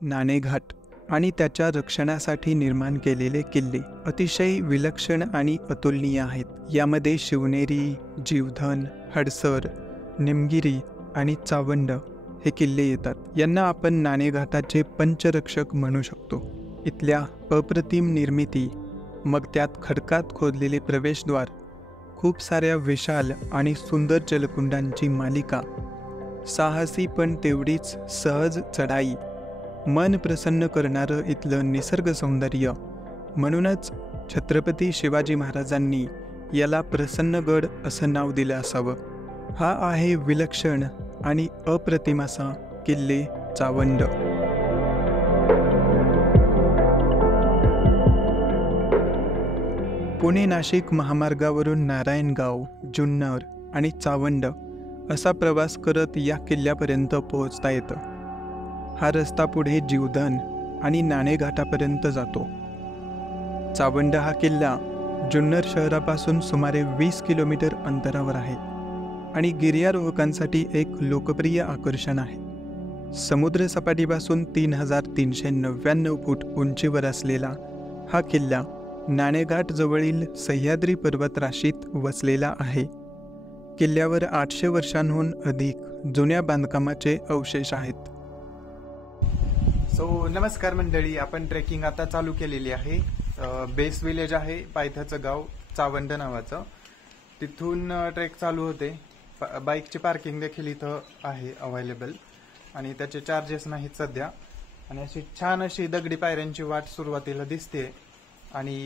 नाणेघाट आणि त्याच्या रक्षणासाठी निर्माण केलेले किल्ले अतिशय विलक्षण आणि अतुलनीय आहेत. यामध्ये शिवनेरी, जीवधन, हडसर, निमगिरी आणि चावंड हे किल्ले येतात. यांना आपण नाणेघाटाचे पंचरक्षक म्हणू शकतो. इथल्या अप्रतिम निर्मिती, मग त्यात खडकात खोदलेले प्रवेशद्वार, खूप साऱ्या विशाल आणि सुंदर जलकुंडांची मालिका, साहसी पण तेवढीच सहज चढाई, मन प्रसन्न करणारं इथलं निसर्ग सौंदर्य, म्हणूनच छत्रपती शिवाजी महाराजांनी याला प्रसन्नगड असं नाव दिलं असावं. हा आहे विलक्षण आणि अप्रतिम असा किल्ले चावंड. पुणे नाशिक महामार्गावरून नारायणगाव, जुन्नर आणि चावंड असा प्रवास करत या किल्ल्यापर्यंत पोहोचता येतं. हा रस्ता पुढे जीवधन आणि नाणेघाटापर्यंत जातो. चावंड हा किल्ला जुन्नर शहरापासून सुमारे 20 किलोमीटर अंतरावर आहे आणि गिर्यारोहकांसाठी एक लोकप्रिय आकर्षण आहे. समुद्रसपाटीपासून 3399 फूट उंचीवर असलेला हा किल्ला नाणेघाट जवळील सह्याद्री पर्वतराशीत वसलेला आहे. किल्ल्यावर 800 वर्षांहून अधिक जुन्या बांधकामाचे अवशेष आहेत. नमस्कार मंडळी, आपण ट्रेकिंग आता चालू केलेली आहे. बेस विलेज आहे पायथ्याचं गाव चावंड नावाचं. तिथून ट्रेक चालू होते. बाईकची पार्किंग देखील इथं आहे अवेलेबल आणि त्याचे चार्जेस नाहीत सध्या. आणि अशी छान अशी दगडी पायऱ्यांची वाट सुरुवातीला दिसते आणि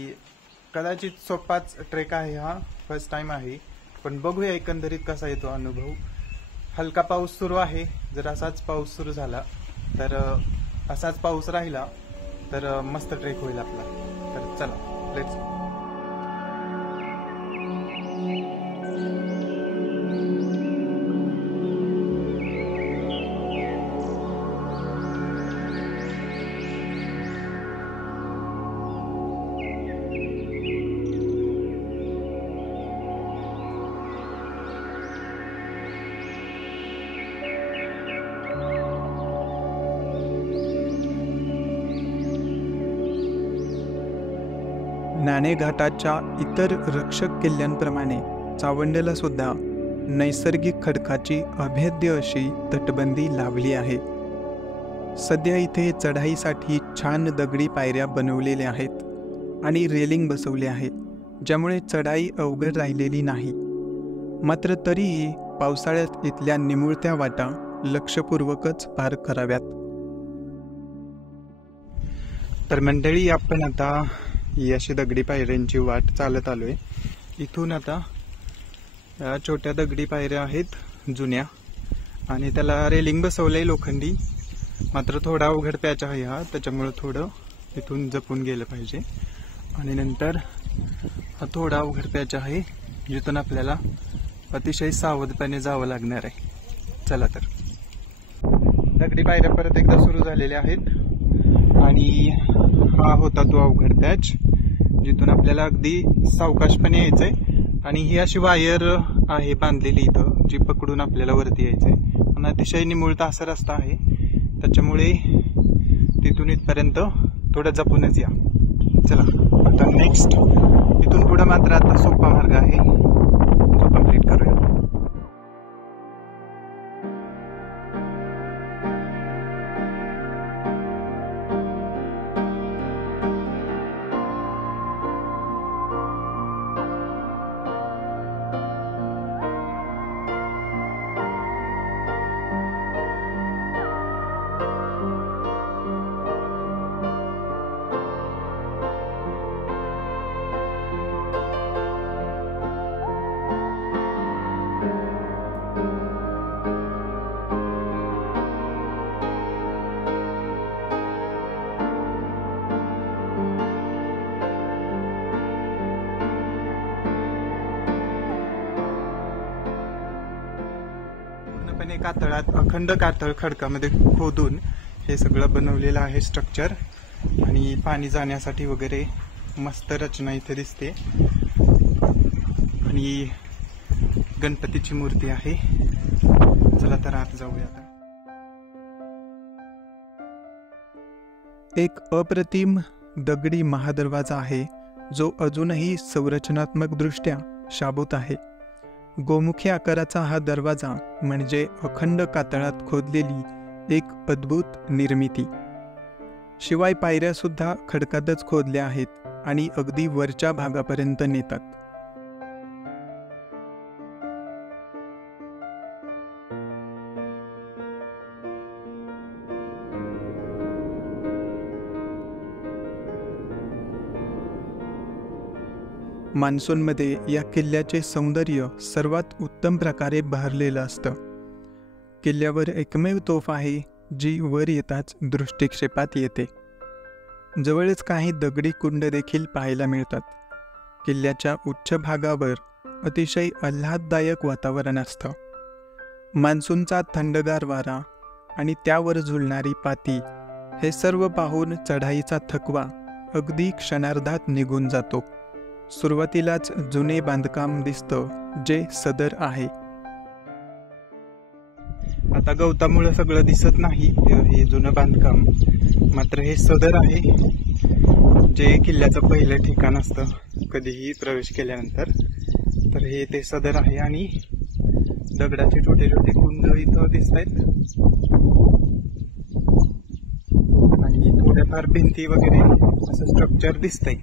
कदाचित सोपाच ट्रेक आहे हा, फर्स्ट टाइम आहे. पण बघूया एकंदरीत कसा येतो अनुभव. हलका पाऊस सुरू आहे. जर असाच पाऊस सुरू झाला तर असाच पाऊस राहिला तर मस्त ट्रेक होईल आपला. तर चला लेट्स गो. नाणेघाटाच्या इतर रक्षक किल्ल्यांप्रमाणे चावंडला सुद्धा नैसर्गिक खडकाची अभेद्य अशी तटबंदी लावली आहे. सध्या इथे चढाईसाठी छान दगडी पायऱ्या बनवलेल्या आहेत आणि रेलिंग बसवले आहेत, ज्यामुळे चढाई अवघड राहिलेली नाही. मात्र तरीही पावसाळ्यात इथल्या निमुळत्या वाटा लक्षपूर्वकच पार कराव्यात. तर मंडळी, आपण आता ही अशी दगडी पायऱ्यांची वाट चालत आलोय. इथून आता छोट्या दगडी पायऱ्या आहेत जुन्या आणि त्याला रेलिंग बसवलंय लोखंडी. मात्र थोडा अवघड पॅच आहे हा, त्याच्यामुळे थोडं इथून जपून गेलं पाहिजे. आणि नंतर हा थोडा अवघड पॅच आहे जिथून आपल्याला अतिशय सावधपणे जावं लागणार आहे. चला तर, दगडी पायऱ्या परत एकदा सुरू झालेल्या आहेत आणि हा होता तो अवघड पॅच जिथून आपल्याला अगदी सावकाशपणे यायचंय. आणि ही अशी वायर आहे बांधलेली इथं, जी पकडून आपल्याला वरती यायचंय. आणि अतिशय निमुळता असा रस्ता आहे, त्याच्यामुळे तिथून इथपर्यंत थोडं जपूनच या. चला आता नेक्स्ट, इथून पुढे मात्र आता सोपा मार्ग आहे, तो कम्प्लीट करूया. कातळात अखंड कातळ खडकामध्ये खोदून हे सगळं बनवलेलं आहे स्ट्रक्चर. आणि पाणी जाण्यासाठी वगैरे मस्त रचना इथे दिसते. आणि गणपतीची मूर्ती आहे. चला तर आत जाऊया आता. एक अप्रतिम दगडी महादरवाजा आहे जो अजूनही संरचनात्मकदृष्ट्या शाबूत आहे. गोमुखी आकाराचा हा दरवाजा म्हणजे अखंड कातळात खोदलेली एक अद्भुत निर्मिती. शिवाय पायऱ्या सुद्धा खडकातच खोदल्या आहेत आणि अगदी वरच्या भागापर्यंत नेतात. मान्सूनमध्ये या किल्ल्याचे सौंदर्य सर्वात उत्तम प्रकारे बहरलेलं असतं. किल्ल्यावर एकमेव तोफ आहे जी वर येताच दृष्टिक्षेपात येते. जवळच काही दगडी कुंड देखील पाहायला मिळतात. किल्ल्याच्या उच्च भागावर अतिशय आल्हाददायक वातावरण असतं. मान्सूनचा थंडगार वारा आणि त्यावर झुलणारी पाती हे सर्व पाहून चढाईचा थकवा अगदी क्षणार्धात निघून जातो. सुरुवातीलाच जुने बांधकाम दिसतं जे सदर आहे. आता गवतामुळे सगळं दिसत नाही हे जुनं बांधकाम, मात्र हे सदर आहे जे किल्ल्याचं पहिलं ठिकाण असतं कधीही प्रवेश केल्यानंतर. तर हे ते सदर आहे आणि दगडाचे छोटे छोटे कुंड इथं दिसत आहेत आणि थोड्याफार भिंती वगैरे असं स्ट्रक्चर दिसतंय.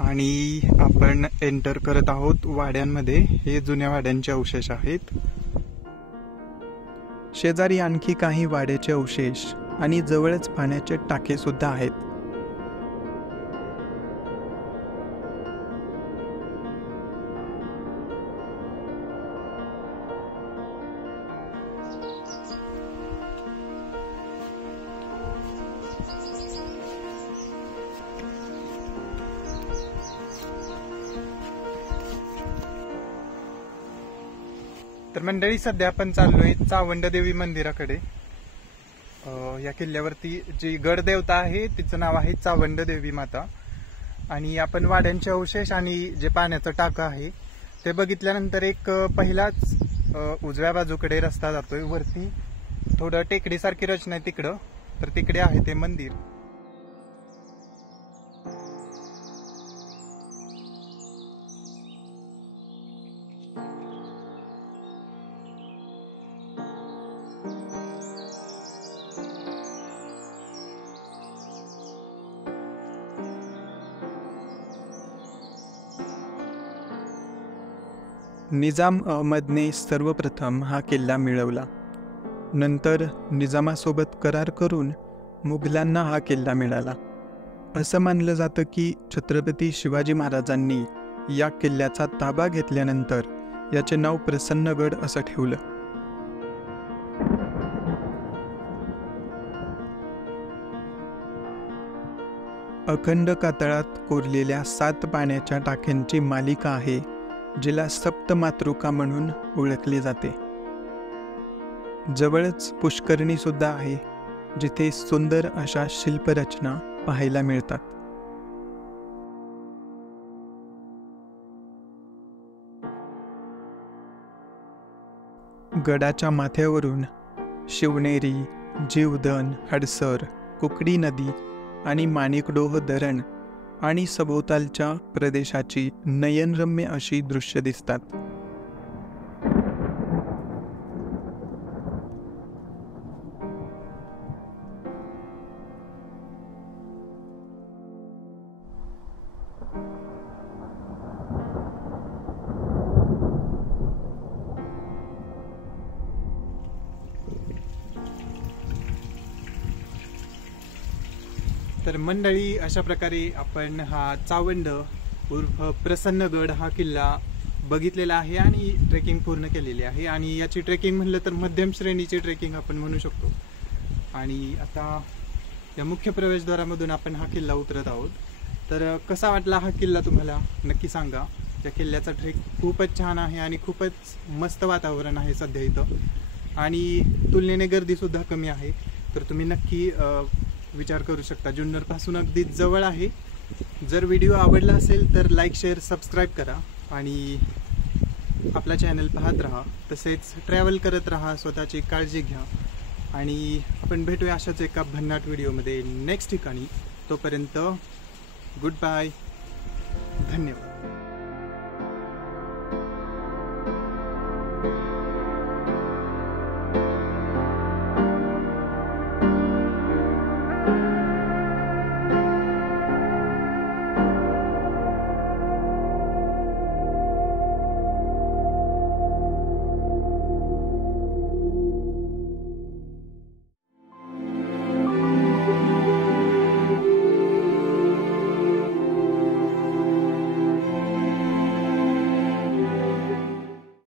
आणि आपण एंटर करत आहोत वाड्यांमध्ये. हे जुन्या वाड्यांचे अवशेष आहेत. शेजारी आणखी काही वाड्याचे अवशेष आणि जवळच पाण्याचे टाके सुद्धा आहेत. तर मंडळी, सध्या आपण चाललोय चावंडदेवी मंदिराकडे. या किल्ल्यावरती जी गडदेवता आहे तिचं नाव आहे चावंडदेवी माता. आणि आपण वाड्यांचे अवशेष आणि जे पाण्याचं टाकं आहे ते बघितल्यानंतर एक पहिलाच उजव्या बाजूकडे रस्ता जातोय. वरती थोडं टेकडीसारखी रचना आहे तिकडं, तर तिकडे आहे ते मंदिर. निजाम अहमदने सर्वप्रथम हा किल्ला मिळवला. नंतर निजामासोबत करार करून मुघलांना हा किल्ला मिळाला. असं मानलं जातं की छत्रपती शिवाजी महाराजांनी या किल्ल्याचा ताबा घेतल्यानंतर याचे नाव प्रसन्नगड असं ठेवलं. अखंड कातळात कोरलेल्या 7 पाण्याच्या टाक्यांची मालिका आहे जिला सप्तमातृका म्हणून ओळखले जाते. जवळच पुष्करणी सुद्धा आहे जिथे सुंदर अशा शिल्परचना पाहायला मिळतात. गडाच्या माथ्यावरून शिवनेरी, जीवधन, हडसर, कुकडी नदी आणि माणिकडोह धरण आणि सभोवतालच्या प्रदेशाची नयनरम्य अशी दृश्य दिसतात. तर मंडळी, अशा प्रकारे आपण हा चावंड उर्फ प्रसन्नगड हा किल्ला बघितलेला आहे आणि ट्रेकिंग पूर्ण केलेली आहे. आणि याची ट्रेकिंग म्हणलं तर मध्यम श्रेणीची ट्रेकिंग आपण म्हणू शकतो. आणि आता या मुख्य प्रवेशद्वारामधून आपण हा किल्ला उतरत आहोत. तर कसा वाटला हा किल्ला तुम्हाला नक्की सांगा. या किल्ल्याचा ट्रेक खूपच छान आहे आणि खूपच मस्त वातावरण आहे सध्या इथं. आणि तुलनेने गर्दीसुद्धा कमी आहे. तर तुम्ही नक्की विचार करू शकता. जुन्नरपासून अगदी जवळ आहे. जर व्हिडिओ आवडला असेल तर लाईक, शेअर, सबस्क्राईब करा आणि आपला चॅनल पाहत राहा. तसेच ट्रॅव्हल करत राहा, स्वतःची काळजी घ्या आणि आपण भेटूया अशाच एका भन्नाट व्हिडिओमध्ये नेक्स्ट ठिकाणी. तोपर्यंत गुड बाय, धन्यवाद.